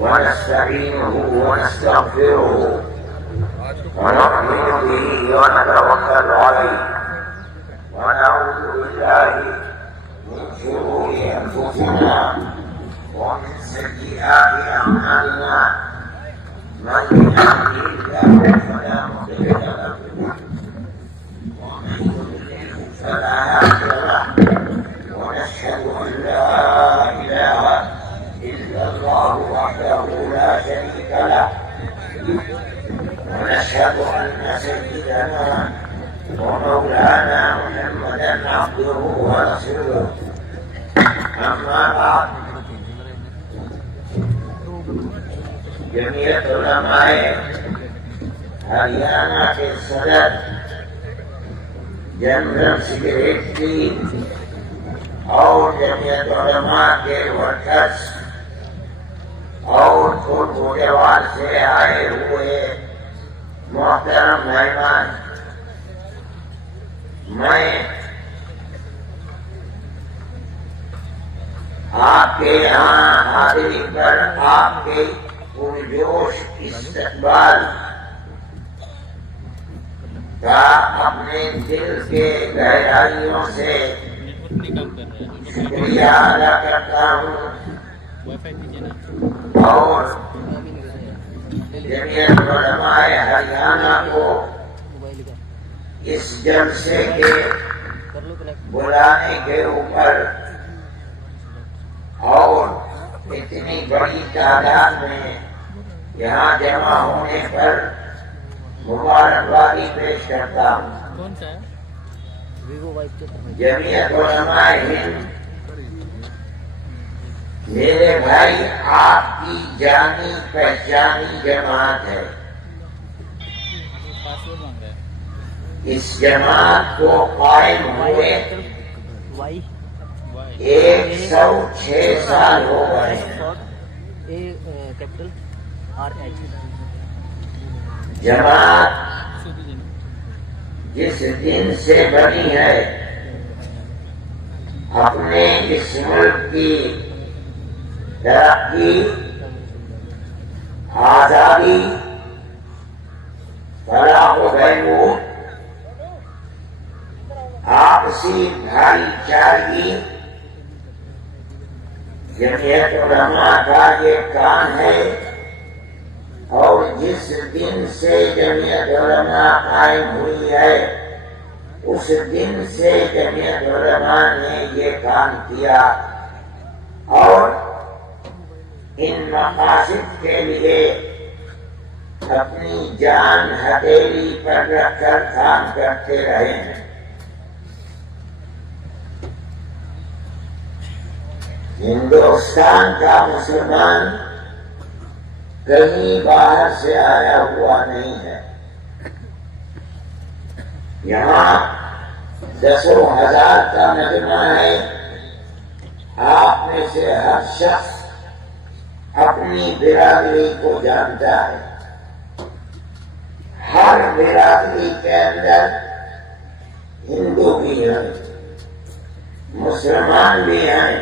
ونستعينه ونستغفره ونؤمن به ونتوكل عليه ونعوذ بالله من شرور انفسنا ومن سيئات اعمالنا من يهده الله فلا مضل له ومن يضلل فلا هادي له ونشهد ان لا اله الا الله وحده لا شريك له ونشهد ان سيدنا ومولانا محمدا عبده ورسوله اما بعد جميع علماء ہریانہ کے صدر جنرل سیکریٹری اور جمعیت علماء کے ورکرز اور چھوٹ بوڑھےوال سے آئے ہوئے محترم مہمان، میں آپ کے یہاں حاضری پر آپ کے پرجوش استقبال کا اپنے دل کے گہرائیوں سے شکریہ ادا کرتا ہوں اور جمعیت علماء ہریانہ کو اس جلسے کے بلانے کے اوپر اور اتنی بڑی تعداد میں یہاں جمع ہونے پر مبارکبادی پیش کرتا ہوں۔ جمعیت علماء ہند میرے بھائی آپ کی جانی پہچانی جماعت ہے۔ اس جماعت کو قائم ہوئے 106 سال ہو گئے۔ جماعت جس دن سے بنی ہے اپنے اس ملک کی ترقی، آزادی، فلاح و بہبود، آپسی بھائی چارگی جمعیت علماء کا یہ کام ہے، اور جس دن سے جمعیت علماء قائم ہوئی ہے اس دن سے جمعیت علماء نے یہ کام کیا اور ان مقاصد کے لیے اپنی جان ہتھیلی پر رکھ کر کام کرتے رہے ہیں۔ ہندوستان کا مسلمان کہیں باہر سے آیا ہوا نہیں ہے، یہاں دسوں ہزار کا مجمع ہے۔ آپ میں سے ہر شخص اپنی برادری کو جانتا ہے، ہر برادری کے اندر ہندو بھی ہیں، مسلمان بھی ہیں،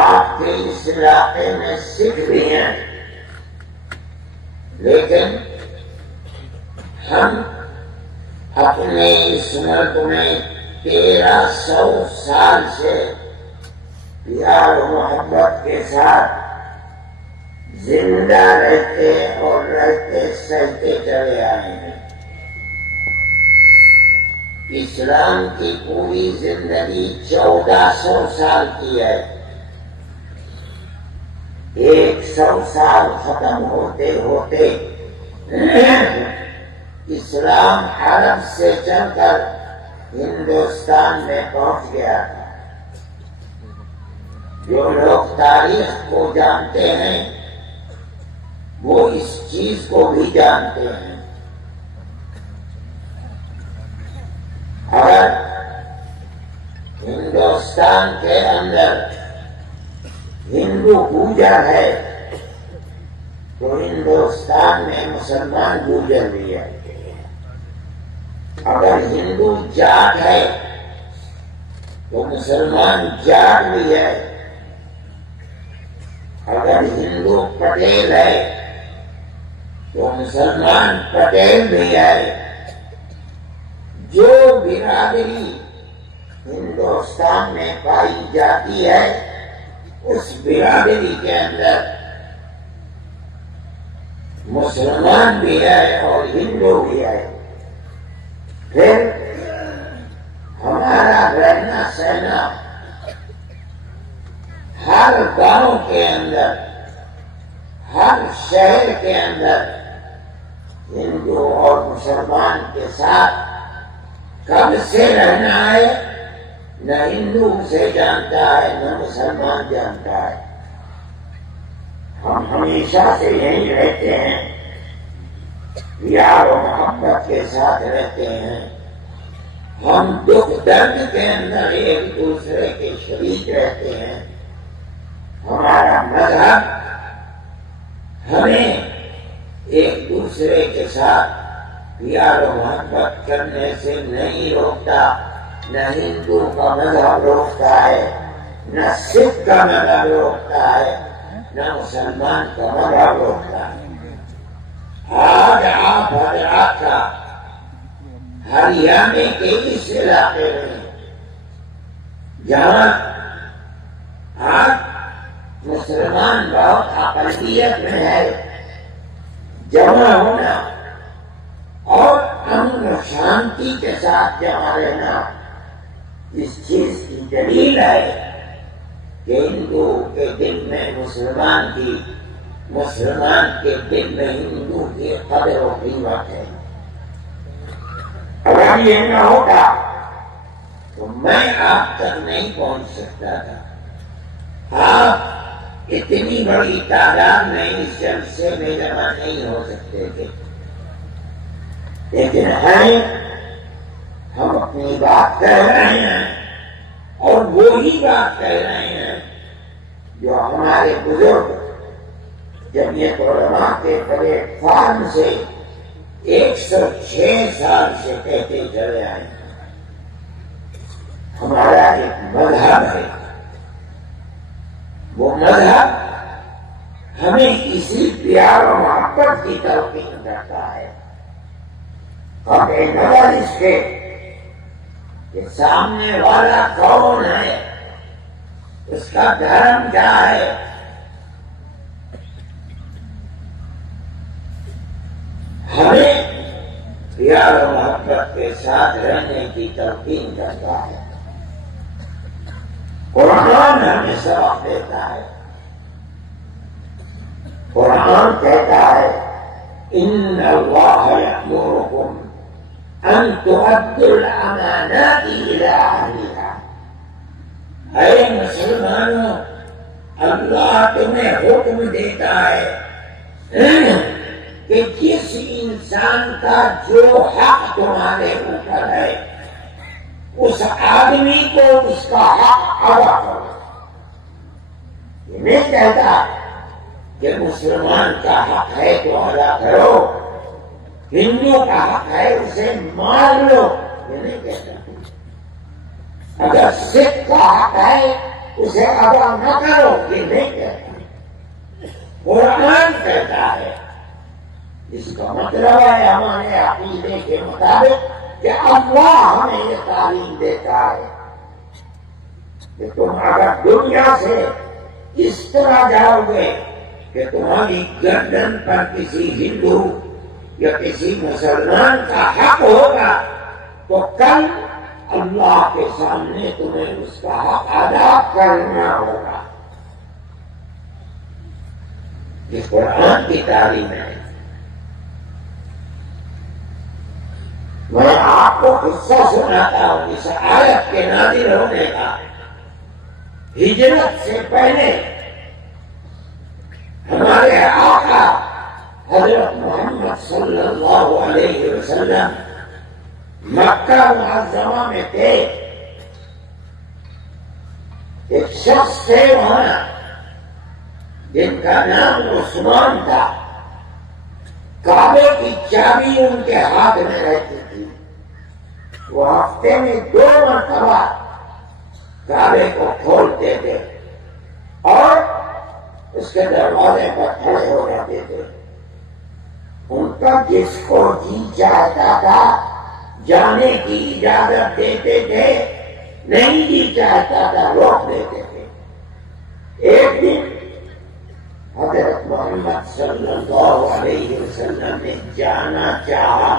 آپ کے اس علاقے میں سکھ بھی ہیں، لیکن ہم اپنے اس ملک میں 1300 سال سے پیار و محبت کے ساتھ زندہ رہتے اور رہتے سہتے چلے آئے ہیں۔ اسلام کی پوری زندگی 1400 سال کی ہے۔ 100 سال ختم ہوتے ہوتے اسلام عرب سے چل کر ہندوستان میں پہنچ گیا تھا۔ جو لوگ تاریخ کو جانتے ہیں وہ اس چیز کو بھی جانتے ہیں۔ اگر ہندوستان کے اندر ہندو گوجر ہے تو ہندوستان میں مسلمان گوجر بھی ہے۔ اگر ہندو جاٹ ہے تو مسلمان جاٹ بھی ہے، اگر ہندو پٹیل ہے تو مسلمان پٹیل بھی ہے. جو برادری ہندوستان میں پائی جاتی ہے اس برادری کے اندر مسلمان بھی ہے اور ہندو بھی ہے. پھر ہمارا رہنا سہنا ہر گاؤں کے اندر، ہر شہر کے اندر ہندو اور مسلمان کے ساتھ کب سے رہنا ہے نہ ہندو اسے جانتا ہے نہ مسلمان جانتا ہے. ہم ہمیشہ سے یہیں رہتے ہیں، پیار و محبت کے ساتھ رہتے ہیں. ہم دکھ درد کے اندر ایک دوسرے کے شریک رہتے ہیں. ہمارا مذہب ہمیں ایک دوسرے کے ساتھ پیار و محبت کرنے سے نہیں روکتا. نہ ہندو کا مذہب روکتا ہے، نہ سکھ کا مذہب روکتا ہے، نہ مسلمان کا مذہب روکتا ہے. آج آپ حضرات کا ہریانے کے اس علاقے میں جہاں آج مسلمان بہت اقلیت میں ہے، جمع ہونا اور امن و شانتی کے ساتھ جمع رہنا اس چیز کی دلیل ہے کہ ہندو کے دل میں مسلمان کی، مسلمان کے دل میں ہندو کی قدر و قیمت ہے. اگر یہ نہ ہوتا تو میں آپ تک نہیں پہنچ سکتا تھا. آپ اتنی بڑی تعداد میں اس جلسے میں جمع نہیں ہو سکتے تھے. لیکن ہم اپنی بات کہہ رہے ہیں اور وہی بات کہہ رہے ہیں جو ہمارے بزرگ جمعیت علماء کے پلیٹ فارم سے 106 سال سے کہتے چلے آئے ہیں. ہمارا ایک مذہب ہے، وہ مذہب ہمیں اسی پیار و محبت کی تلقین کرتا ہے. قطع نظر اس کے کہ سامنے والا کون ہے، اس کا دھرم کیا ہے. ہمیں پیار و محبت کے ساتھ رہنے کی تلقین کرتا ہے. قرآن ہمیں سبق دیتا ہے. قرآن کہتا ہے ان اللہ یأمرکم ان تؤدوا الامانات الى اہلها. اے مسلمانوں، اللہ تمہیں حکم دیتا ہے کہ جس انسان کا جو حق تمہارے اوپر ہے اس آدمی کو اس کا حق ادا کرو. یہ نہیں کہتا کہ مسلمان کا حق ہے تو ادا کرو، ہندو کا حق ہے اسے مان لو، یہ نہیں کہتا. اگر سکھ کا حق ہے اسے ادا نہ کرو، یہ نہیں کہتا. قرآن کہتا ہے. اس کا مطلب ہے ہمارے عقیدے کے مطابق کہ اللہ ہمیں یہ تعلیم دیتا ہے کہ تم اگر دنیا سے اس طرح جاؤ گے کہ تمہاری گردن پر کسی ہندو یا کسی مسلمان کا حق ہوگا تو کل اللہ کے سامنے تمہیں اس کا حق ادا کرنا ہوگا. یہ قرآن کی تعلیم ہے. میں آپ کو قصہ سناتا ہوں اس آیت کے نازل ہونے کا. ہجرت سے پہلے ہمارے آقا حضرت محمد صلی اللہ علیہ وسلم مکہ معظمہ میں تھے. ایک شخص تھے وہاں جن کا نام عثمان تھا. کعبے کی چابی ان کے ہاتھ میں رہتی تھی. وہ ہفتے میں 2 مرتبہ کعبے کو کھولتے تھے اور اس کے دروازے پر کھڑے ہو جاتے تھے. ان کا جس کو جی چاہتا تھا جانے کی اجازت دیتے تھے، نہیں جی چاہتا تھا روک دیتے تھے. ایک دن حضرت محمد صلی اللہ علیہ وسلم نے جانا چاہا،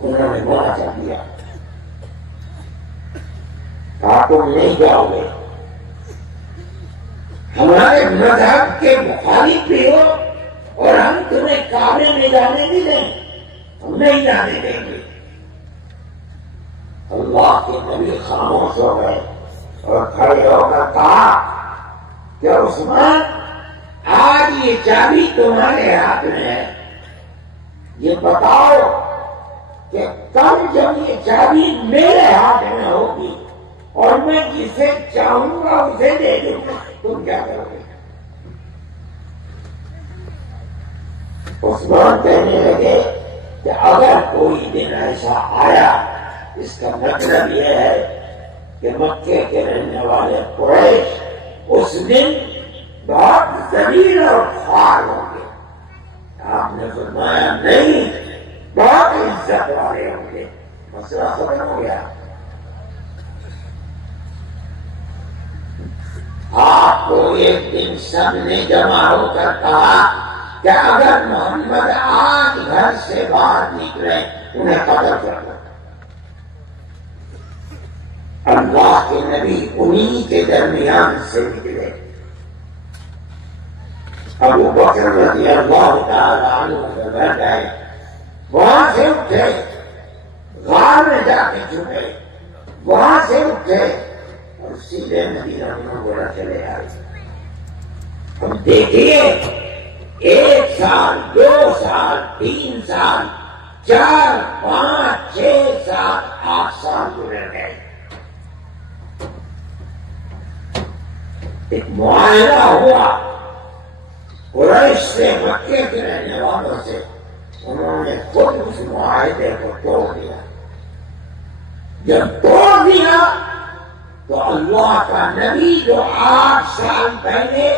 انہوں نے منع کر دیا، کہا تم نہیں جاؤ گے، ہمارے مذہب کے مخالف بھی ہو اور ہم تمہیں کعبے میں جانے نہیں دیں، ہم نہیں جانے دیں گے. اللہ کے نبی خاموش ہو گئے اور کھڑے ہو کر کہا کہ عثمان، آج یہ چابی تمہارے ہاتھ میں ہے، یہ بتاؤ کہ کل جب یہ چابی میرے ہاتھ میں ہوگی اور میں جسے چاہوں گا اسے دے دوں گا، تم کیا کرو گے؟ عثمان کہنے لگے کہ اگر کوئی دن ایسا آیا، اس کا مطلب یہ ہے کہ مکے کے رہنے والے قریش اس دن بہت ذلیل اور خوار ہوں گے. آپ نے فرمایا نہیں، بہت عزت والے ہوں گے. مسئلہ ختم ہو گیا. آپ کو ایک دن سب نے جمع ہو کر کہا کہ اگر محمد آج گھر سے باہر نکلے انہیں قتل کر دو. اللہ کے نبی انہی کے درمیان سے نکلے. ابو بکر رضی اللہ تعالیٰ عنہ گھر گئے، وہاں سے اٹھے، غار میں جا کے چھپے، وہاں سے اٹھے اور سیدھے مدینہ منورہ چلے آئے. ہم دیکھیے 1 سال، 2 سال، 3 سال، 4، 5، 6، 7، 8 سال گزر گئے. ایک معاہدہ ہوا قریش سے، مکے کے رہنے والوں سے. انہوں نے خود اس معاہدے کو توڑ دیا. جب توڑ دیا تو اللہ کا نبی جو 8 سال پہلے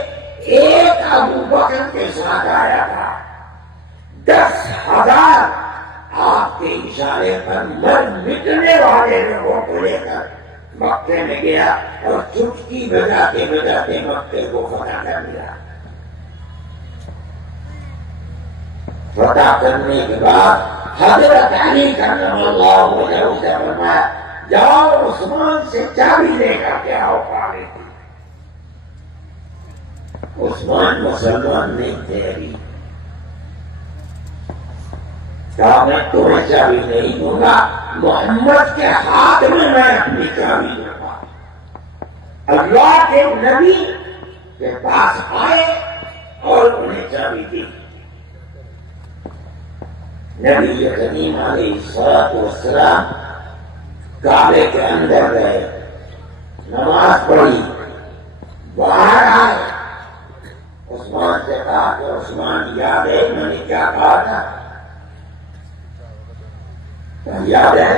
ایک ابو بکر کے ساتھ آیا تھا، 10,000 آپ کے اشارے پر مر مٹنے والے لوگوں کو لے کر مکے میں گیا اور چٹکی بجاتے بجاتے مکے کو فتح کر دیا. فتح کرنے کے بعد حضرت علی کرم اللہ وجہہ سے فرمایا جاؤ عثمان سے چابی لے کر کے آؤ پاگے کی. عثمان مسلمان نہیں تھے ابھی. کہا میں تمہیں چابی نہیں دوں گا، محمد کے ہاتھ میں میں اپنی چابی دوں گا. اللہ کے نبی کے پاس آئے اور انہیں چابی دی. نبی کریم علیہ الصلوۃ والسلام کعبے کے اندر گئے، نماز پڑھی، باہر آئے. عثمان سے کہا کہ عثمان یاد ہے میں نے کیا کہا تھا؟ یاد ہے؟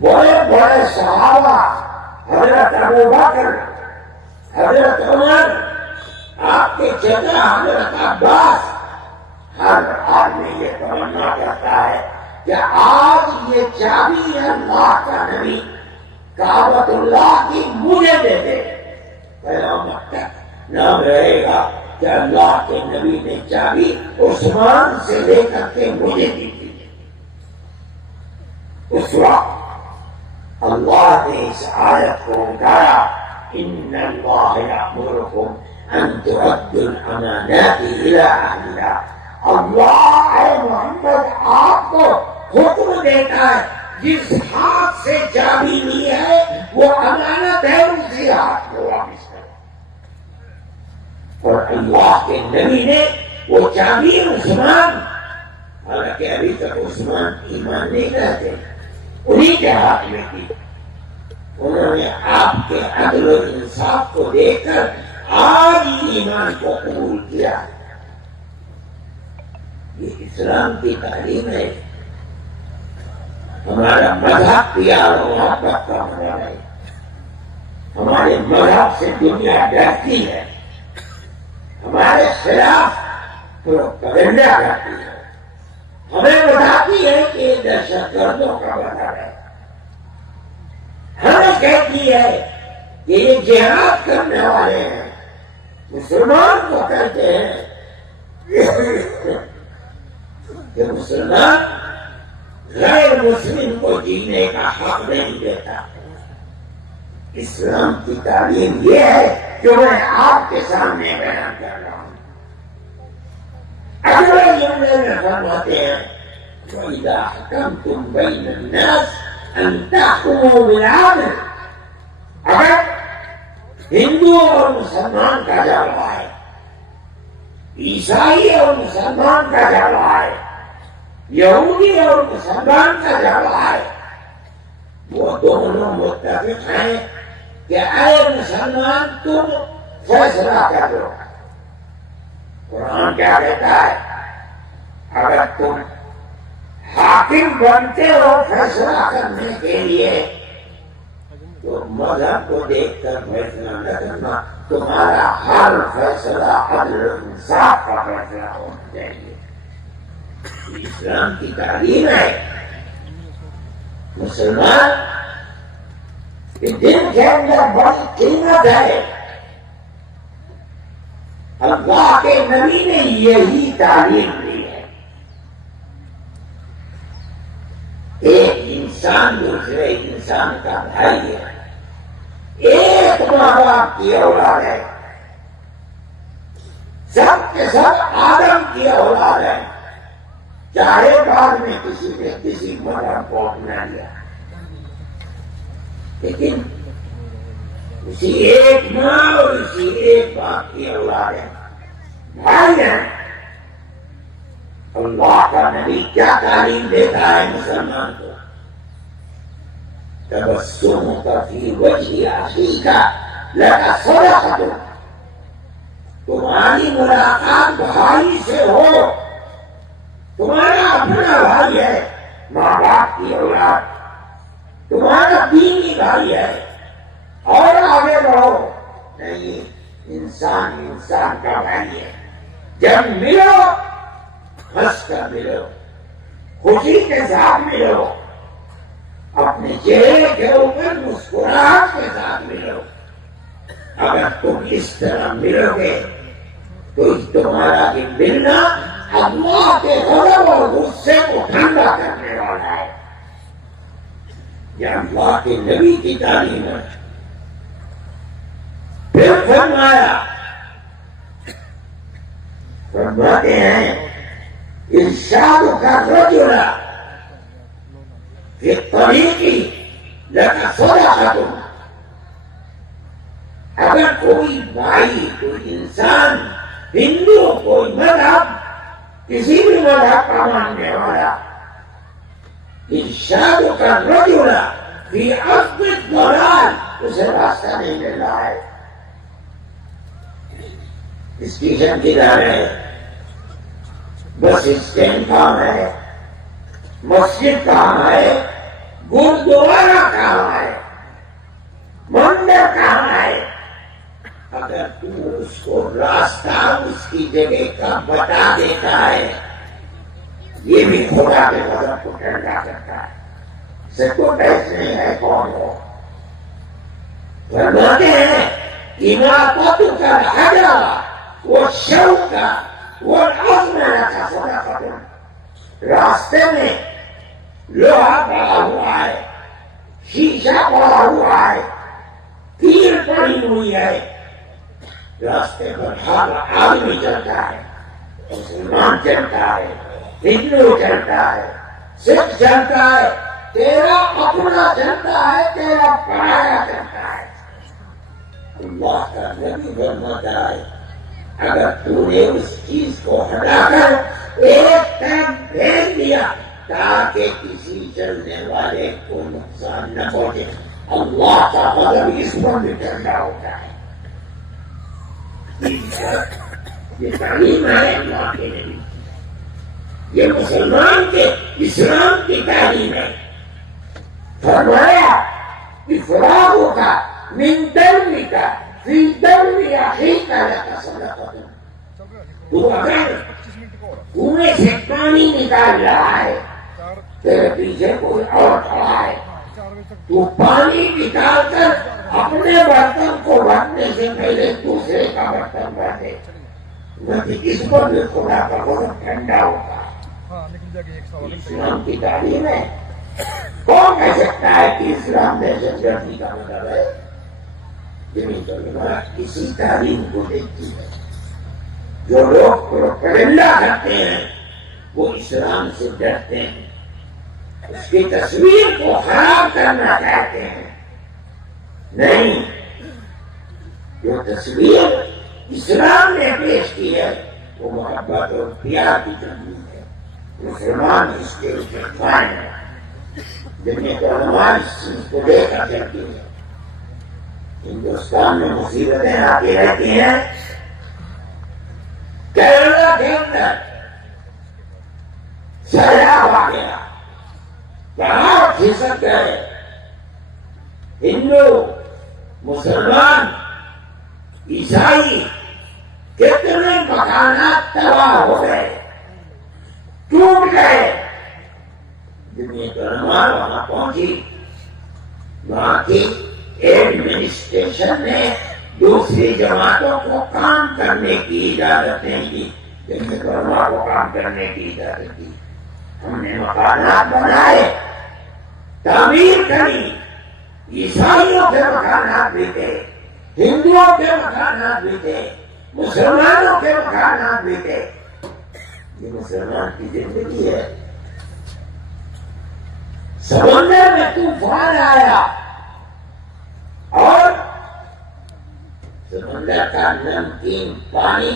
بڑے بڑے صحابہ، حضرت ابو بکر، حضرت عمر، آپ کے چچا حضرت عباس، ہر آدمی یہ تمنا کرتا ہے کہ آج یہ چابی اللہ کا نبی کعبۃ اللہ کی مجھے دے دے. قیامت تک نام رہے گا کہ اللہ کے نبی نے چابی عثمان سے لے کر کے مجھے دی تھی. اس وقت اللہ نے اس آیت کو اتارا، ان اللہ یأمرکم ان تؤدوا الامانات الی اہلہا. اللہ اے محمد آپ کو حکم دیتا ہے جس ہاتھ سے چابی لی ہے وہ امانت ہے، اسی ہاتھ کو واپس کرو. اور اللہ کے نبی نے وہ چابی عثمان، حالانکہ ابھی تک عثمان ایمان نہیں رہتے، انہی کے ہاتھ میں تھی. انہوں نے آپ کے عدل و انصاف کو دیکھ کر آج ایمان کو قبول کیا. یہ اسلام کی تعلیم ہے. ہمارا مذہب پیار و محبت کا مذہب ہے. ہمارے مذہب سے دنیا ڈرتی ہے، ہمارے خلاف پروپیگنڈا کرتی ہے، ہمیں بتاتی ہے کہ یہ دہشت گردوں کا وطن ہے، ہمیں کہتی ہے کہ یہ جہاد کرنے والے ہیں، مسلمان کو کہتے ہیں کہ مسلمان غیر مسلم کو جینے کا حق نہیں دیتا۔ اسلام کی تعلیم یہ ہے جو میں آپ کے سامنے بیان کر رہا ہوں۔ اگلے جملے میں فرماتے ہیں وَإِذَا حَكَمْتُمْ بَيْنَ النَّاسِ أَن تَحْكُمُوا بِالْعَدْلِ۔ اگر ہندو اور مسلمان کا جھگڑا ہے، عیسائی اور مسلمان کا جھگڑا ہے، یہودی اور مسلمان کا جھگڑا ہے، وہ دونوں متفق ہیں کہ اے مسلمان تم فیصلہ کر لو۔ قرآن کیا کہتا ہے؟ اگر تم حاکم بنتے ہو فیصلہ کرنے کے لیے تو مذہب کو دیکھ کر فیصلہ نہ کرنا، تمہارا ہر فیصلہ عدل و انصاف کا فیصلہ ہونا چاہیے۔ اسلام کی تعلیم ہے مسلمان کہ دن کے اندر بڑی قیمت ہے۔ اللہ کے نبی نے یہی تعلیم دی ہے۔ ایک انسان دوسرے انسان کا بھائی ہے، ایک ماں باپ کی اولاد ہے، سب کے سب آدم کی اولاد ہے، چاہے بعد میں کسی نے کسی مذہب کو اپنا لیا، لیکن اسی ایک ماں اور اسی ایک باپ کی اولاد ہے، بھائی ہیں۔ اللہ کا نبی کیا تعلیم دیتا ہے مسلمان کو؟ تبسمک فی وجہ اخیک لک صدقۃ، تمہاری ملاقات بھائی سے ہو، تمہارا اپنا بھائی ہے، ماں باپ کی اولاد، تمہارا دینی بھائی ہے، اور آگے بڑھو۔ نہیں، انسان انسان کا بھائی ہے۔ جب ملو ہنس کر ملو، خوشی کے ساتھ ملو، اپنے چہرے کے اوپر مسکراہٹ کے ساتھ ملو۔ اگر تم اس طرح ملو گے تو تمہارا یہ ملنا اللہ کے غضب اور غصے کو ٹھنڈا کرنے والا ہے۔ یہ اللہ کے نبی کی تعلیم ہے۔ پھر فرماتے ہیں ارشاد کا رجل فی الطریق لک صدقۃ، اگر کوئی بھائی، کوئی انسان، ہندو، کوئی مذہب، کسی بھی مذہب کا ماننے والا، ارشاد کا رجل فی عقد الضلال، اسے راستہ نہیں مل رہا ہے، اسٹیشن کدھر ہے، بس اسٹینڈ کہاں ہے، مسجد کہاں ہے، گردوارا کہاں ہے، مندر کہاں ہے، اگر تو اس کو راستہ اس کی جگہ کا بتا دیتا ہے، یہ بھی خدا کے غضب کو ٹھنڈا کرتا ہے۔ سے تو بیچنے ہے کون ہو؟ فرماتے ہیں اماطتک الحجر والشوک والعظم لک صدقۃ، راستے میں لوہا پڑا ہوا ہے، شیشہ پڑا ہوا ہے، تیر پڑی ہوئی ہے، راستے پر ہر آدمی چلتا ہے، مسلمان چلتا ہے، ہندو چلتا ہے، سکھ چلتا ہے، تیرا اپنا چلتا ہے، تیرا پرایا چلتا ہے۔ اللہ کا نبی فرماتا ہے اگر تو نے اس چیز کو ہٹا کر ایک طرف بھیج دیا تاکہ کسی چلنے والے کو نقصان نہ پہنچے، اللہ کا غضب اس پر بھی ٹھنڈا ہوتا ہے۔ یہ تعلیم ہے اللہ کے نبی، یہ مسلمان کے اسلام کی تعلیم ہے۔ فرمایا افراد کا من دمك في دم أخيك لتصدقت. تو اگر کنویں سے پانی نکال رہا ہے تیرے پیچھے کوئی اور کھڑا ہے تو پانی نکال کر اپنے برتن کو بھرنے سے پہلے دوسرے کا برتن بھر دے، اس کو بھی خدا کا بہت ٹھنڈا ہوگا. اسلام کی تعلیم ہے. کون کہہ سکتا ہے کہ اسلام دہشت گردی کا مطلب ہے؟ اسی تعلیم کو دیکھتی ہے. جو لوگ پروپیگنڈا کرتے ہیں وہ اسلام سے ڈرتے ہیں، اس کی تصویر کو خراب کرنا چاہتے ہیں. نہیں، جو تصویر اسلام نے پیش کی ہے وہ محبت اور پیار کی تصویر ہے. مسلمان اس کے اوپر قائم ہے. دنیا کے علماء اس چیز کو لے کر چلتی ہے. ہندوستان میں مصیبتیں آتی رہتی ہیں. کیرلا کے اندر سیلاب آ گیا، کہاں کھسک گئے ہندو مسلمان عیسائی، کتنے مکانات تباہ ہو گئے، ٹوٹ گئے. دنیا کے علماء وہاں پہنچی. وہاں کی ایڈمنسٹریشن نے دوسری جماعتوں کو کام کرنے کی اجازت نہیں دی، دنیا کے علماء کو کام کرنے کی اجازت دی. ہم نے مکانات بنائے، تعمیر کری. عیسائیوں کے مکانات بھی تھے، ہندوؤں کے مکانات بھی تھے، مسلمانوں کے مکانات بھی تھے. یہ مسلمان کی زندگی ہے. سمندر میں طوفان آیا اور سمندر کا نمکین پانی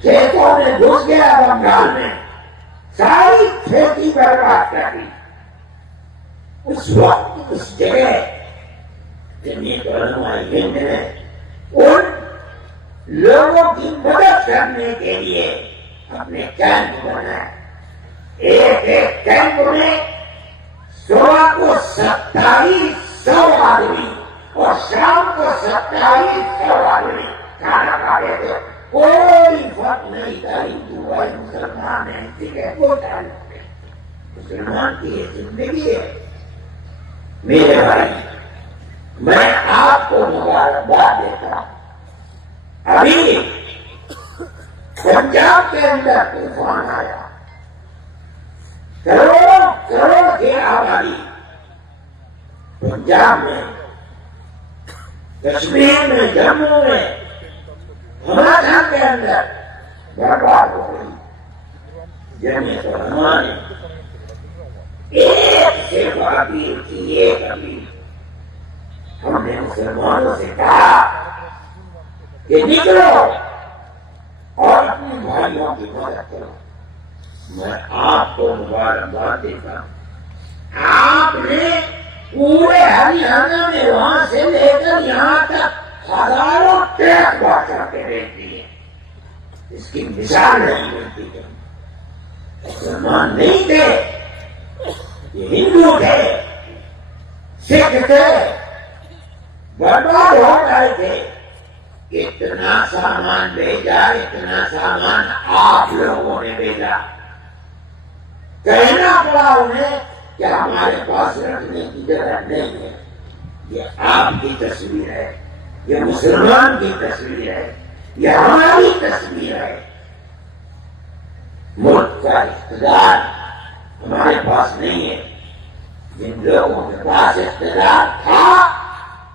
کھیتوں میں گھس گیا. بنگال میں ساری کھیتی برباد کر دی. اس وقت اس جگہ دنیا کے علماء ہند نے ان لوگوں کی مدد کرنے کے لیے اپنے کیمپ بنائے. ایک کیمپ میں صبح کو 2700 آدمی اور شام کو 2700 آدمی کھانا کھا رہے تھے. کوئی فرق نہیں تھا ہندو ہے مسلمان ہے، کوئی تعلق نہیں. مسلمان کی یہ زندگی ہے. میرے بھائی، میں آپ کو مبارکباد دیتا ہوں. ابھی پنجاب کے اندر طوفان آیا، کروڑ کی آبادی پنجاب میں، کشمیر میں، جموں میں، ہمارا کے اندر برباد ہو گئی. جمعیت علماء نے ایک سے اپیل کی، ایک اپیل. ہم نے مسلمانوں سے کہا کہ نکلو اور اپنے بھائیوں کی مدد کرو. میں آپ کو مبارکباد دیتا ہوں. آپ نے پورے ہریانہ میں وہاں سے لے کر یہاں تک ہزاروں ٹرک بچا کے بھیج دیے. اس کی مثال نہیں ملتی. مسلمان نہیں تھے، یہ ہندو تھے، سکھ تھے، برباد ہو گئے تھے. اتنا سامان بھیجا، اتنا سامان آپ لوگوں نے بھیجا. کہنا پڑا انہیں کہ ہمارے پاس رکھنے کی جگہ نہیں ہے. یہ آپ کی تصویر ہے، یہ مسلمان کی تصویر ہے، یہ ہماری تصویر ہے. ملک کا اقتدار ہمارے پاس نہیں ہے. جن لوگوں کے پاس اقتدار تھا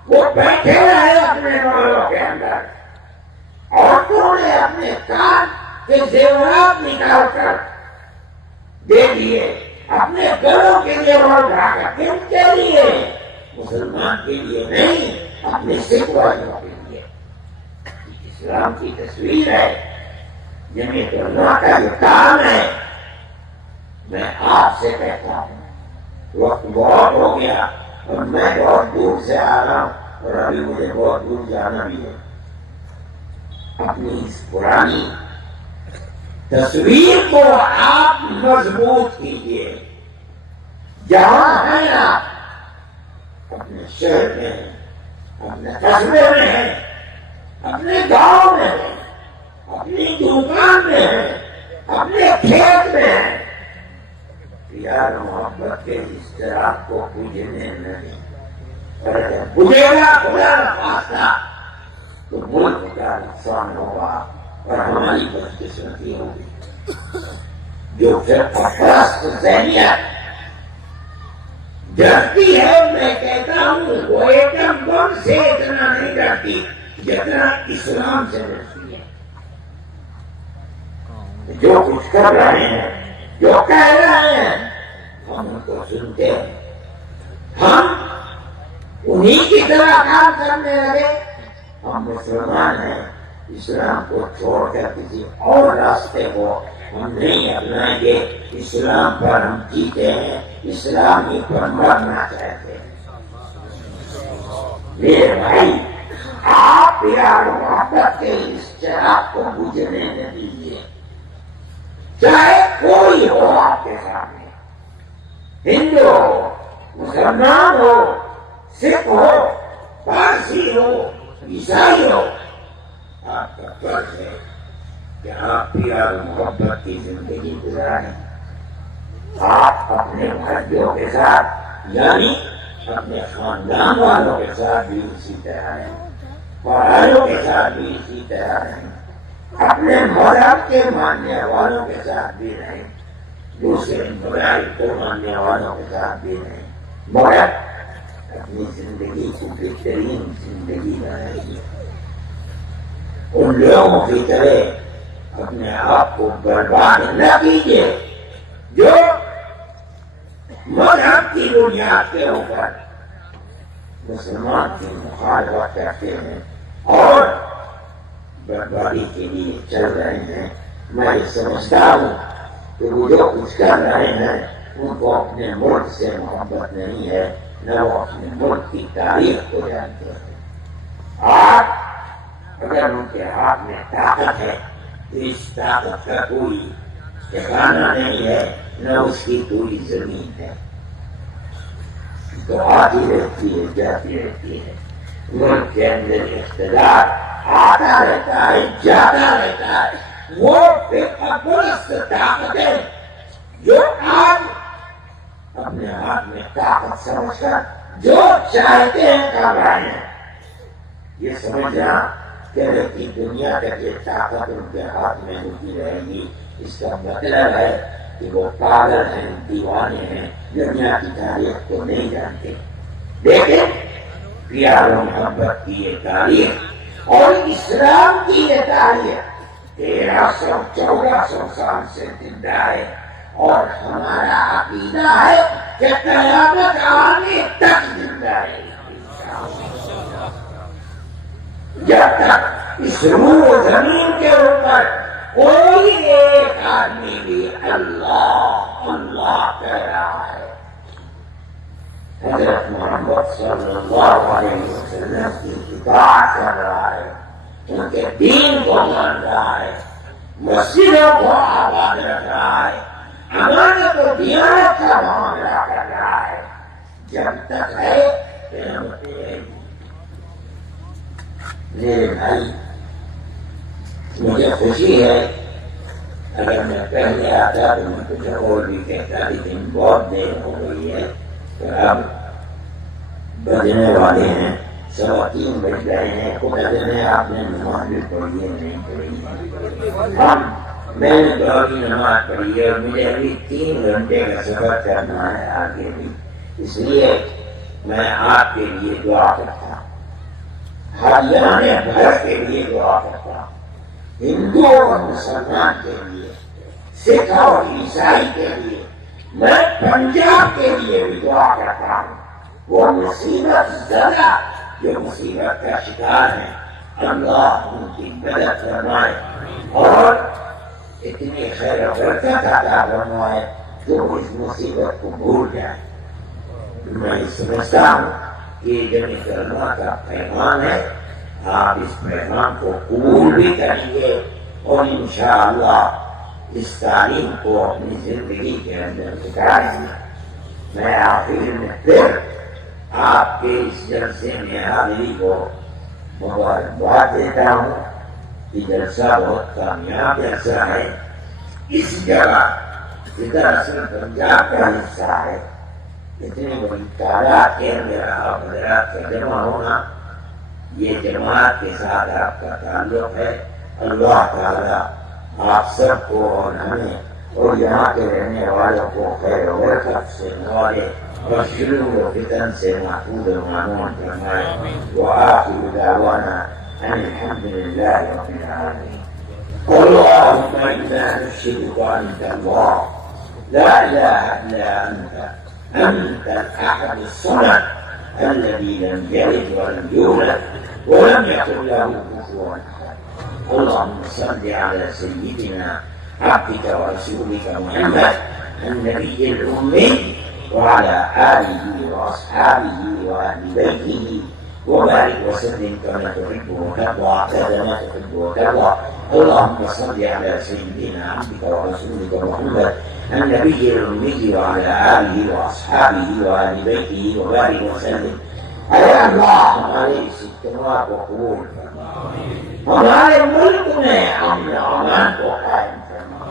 وہ بیٹھے رہے اپنے محلوں کے اندر. عورتوں نے اپنے کان کے زیورات نکال کر دے دیے، اپنے گھروں کے لیے اور بھاگا. کن کے لیے؟ مسلمان کے لیے نہیں، اپنے سکھ بھائیوں کے لیے. اسلام کی تصویر ہے. جمعیت علماء کا یہ کام ہے. میں آپ سے کہتا ہوں وقت بہت ہو گیا اور میں بہت دور سے آ رہا ہوں اور ابھی مجھے بہت دور جانا بھی ہے. اپنی اس پرانی تصویر کو آپ مضبوط کیجیے. جہاں ہیں آپ، اپنے شہر میں، اپنے قصبے میں ہے، اپنے گاؤں میں ہے، اپنی دکان میں ہے، اپنے کھیت میں ہے، پیار محبت کے اشتراک کو پوجنے نہیں، بجھے گا خدا نخواستہ تو ملک کا نقصان ہوگا اور ہماری بدقسمتی ہوگی. جو فرقہ پرست ذہنیت ڈرتی ہے، میں کہتا ہوں وہ ایٹم بم سے اتنا نہیں ڈرتی جتنا اسلام سے ڈرتی ہے. جو کچھ کر رہے ہیں، جو کہہ رہے ہیں، ہم ان کو سنتے ہیں، ہم انہی کی طرح کام کرنے لگے. ہم مسلمان ہیں، اسلام کو چھوڑ کر کسی اور راستے کو ہم نہیں اپنائیں گے. اسلام پر ہم جیتے ہیں، اسلام ہی پر مرنا چاہتے ہیں. میرے بھائی، آپ پیار محبت کے اس چراغ کو بجھنے نہ دیجیے. چاہے کوئی ہو آپ کے سامنے، ہندو ہو، مسلمان ہو، سکھ ہو، پارسی ہو، عیسائی ہو، آپ کا فرض ہے کہ آپ پیار محبت کی زندگی گزاریں. آپ اپنے بھائیوں کے ساتھ یعنی اپنے خاندان والوں کے ساتھ بھی اسی طرح رہیں، پڑھائیوں کے ساتھ بھی اسی طرح رہیں، اپنے مذہب کے ماننے والوں کے ساتھ بھی رہیں، دوسرے مذاہب کو ماننے والوں کے ساتھ بھی رہیں، مگر اپنی زندگی کو بہترین زندگی بنائیے. ان لوگوں کی طرح اپنے آپ کو برباد نہ کیجیے جو مذہب کی بنیاد کے اوپر مسلمان کی مخالفت کرتے ہیں اور بربادی کے لیے چل رہے ہیں. میں سمجھتا ہوں کہ وہ جو کچھ کر رہے ہیں ان کو اپنے ملک سے محبت نہیں ہے، نہ وہ اپنے ملک کی تاریخ کو جانتے ہیں. آپ اگر ان کے ہاتھ میں طاقت ہے تو اس طاقت کا کوئی ٹھکانا نہیں ہے، نہ اس کی کوئی زمین ہے. تو آتی رہتی ہے، جاتی رہتی ہے. ملک کے اندر اقتدار آتا رہتا ہے، جاتا رہتا ہے. وہ فرقہ طاقتیں جو آج اپنے ہاتھ میں طاقت سمجھ کر جو چاہتے ہیں کر رہے ہیں. یہ سمجھنا کہ کی دنیا کا یہ طاقت ان کے ہاتھ میں ہوتی رہے گی، اس کا مطلب ہے کہ وہ پاگل ہیں، دیوانے ہیں، دنیا کی تاریخ کو نہیں جانتے. لیکن پیار و محبت کی یہ تاریخ اور اسلام کی یہ تاریخ 1300-1400 سال سے زندہ ہے، اور ہمارا عقیدہ ہے کہ قیامت آنے تک زندہ ہے. جب تک اس روح و زمین کے اوپر کوئی ایک آدمی بھی اللہ اللہ کہہ رہا ہے، حضرت محمد صلی اللہ علیہ وسلم کی اطاعت کر رہا ہے، ان کے دین کو مان رہا ہے، مسجدوں کو آباد رکھ رہا ہے، امانت و دیانت کا معاملہ کر رہا ہے، جب تک ہے قیامت رہے گی. میرے بھائی، مجھے خوشی ہے، اگر میں پہلے آتا تو میں کچھ اور بھی کہتا، لیکن بہت دیر ہو گئی ہے. اب بجنے والے ہیں، 3:15 بج گئے ہیں. خدا نے آپ نے نماز بھی پڑھی ہے نہیں پڑھی ہے. میں نے دوڑی نماز پڑھی ہے اور مجھے ابھی 3 گھنٹے کا سفر کرنا ہے آگے بھی، اس لیے میں آپ کے لیے دعا کرتا ہوں، ہریانے بھر کے لیے دعا کرتا ہوں، ہندو اور مسلمان کے لیے، سکھ اور عیسائی کے لیے، میں پنجاب کے لیے بھی دعا کرتا ہوں. وہ مصیبت زدہ جو مصیبت کا شکار ہے، اللہ ان کی مدد فرمائے اور اتنی خیر و برکت عطا فرمائے تو اس مصیبت کو بھول جائے. میں سمجھتا ہوں کہ جن کلمہ کا پیغام ہے، آپ اس پیغام کو قبول بھی کریں گے اور انشاءاللہ اس تعلیم کو اپنی زندگی کے اندر اتاریں گے. میں آخر میں پھر آپ کے اس جلسے میں حاضری کو مبارکباد دیتا ہوں. یہ جلسہ بہت کامیاب جلسہ ہے. اس جگہ دراصل پنجاب کا حصہ ہے. اتنی بڑی تعداد کے اندر آپ حضرات کا جمع ہونا، یہ جماعت کے ساتھ آپ کا تعلق ہے. اللہ تعالیٰ آپ سب کو اور ہمیں اور یہاں کے رہنے والوں کو خیر و برکت سے نوازے اور شرور و فتن سے محفوظ و مامون فرمائے. وآخر دعوانا ان الحمد للہ رب العالمین. اللهم انا نشهدك انت الله لا اله الا انت الاحد الصمد الذي لم يلد ولم يولد ولم يكن له كفوا احد. اللهم صل على سيدنا عبدك ورسولك محمد النبي الأمي وعلى آله وأصحابه وأهل بيته وبارك وسلم كما تحب وترضى كما تحب وترضى. اللهم صل على سيدنا عبدك ورسولك محمد النبي الأمي وعلى آله وأصحابه وأهل بيته وبارك وسلم. اے اللہ ہمارے اس اجتماع کو قبول فرما. ہمارے ملک میں امن و امان کو قائم فرما.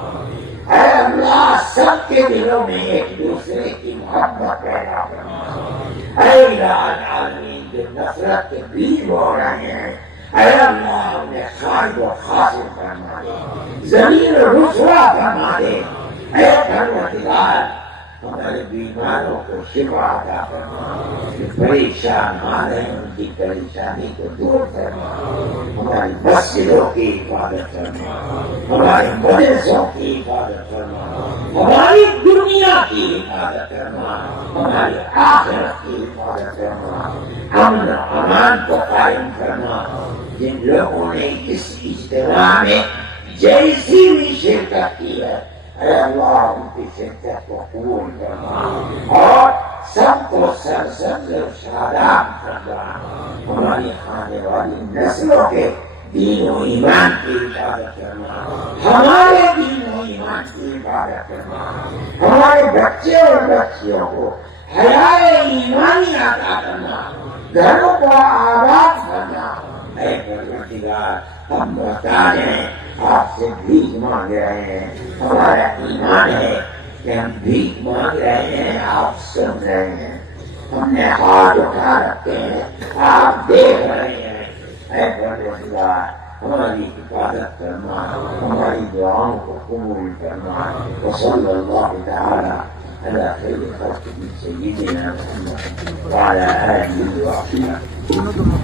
اے اللہ سب کے دلوں میں ایک دوسرے کی محبت پیدا فرما. اے الہ العالمین جو نفرت کے بیج بو رہے ہیں، اے اللہ انہیں خالد و خاسر فرما دے، زمین رسوا فرما دے. اے پروردگار ہمارے بیماروں کو شفا عطا فرما. جو پریشان حال ہیں ان کی پریشانی کو دور فرما. ہماری مسجدوں کی حفاظت فرما، ہمارے مدرسوں کی حفاظت فرما، ہماری دنیا کی حفاظت فرما، ہماری آخرت کی حفاظت فرما. امن و امان کو قائم فرما. جن لوگوں نے اس اجتماع میں جیسی بھی شرکت کی ہے، اے اللہ ان کی شرکت کو قبول فرما اور سب کو سرسبز و شاداب فرما. ہماری آنے والی نسلوں کے دین و ایمان کی حفاظت فرما، ہمارے دین و ایمان کی حفاظت فرما. ہمارے بچے اور بچیوں کو حیائے ایمانی عطا فرما، گھروں کو آباد فرما. اے پروردگار ہم محتاج ہیں، آپ سے بھیک مانگ رہے ہیں. ہمارا ایمان ہے کہ ہم بھیک مانگ رہے ہیں، آپ سن رہے ہیں. ہم نے ہاتھ اٹھا رکھے ہیں، آپ دیکھ رہے ہیں. اے پروردگار ہماری حفاظت فرما، ہماری دعاؤں کو قبول فرما. وصلی اللہ تعالی علی خیر خلقہ سیدنا محمد وعلی آلہ وصحبہ.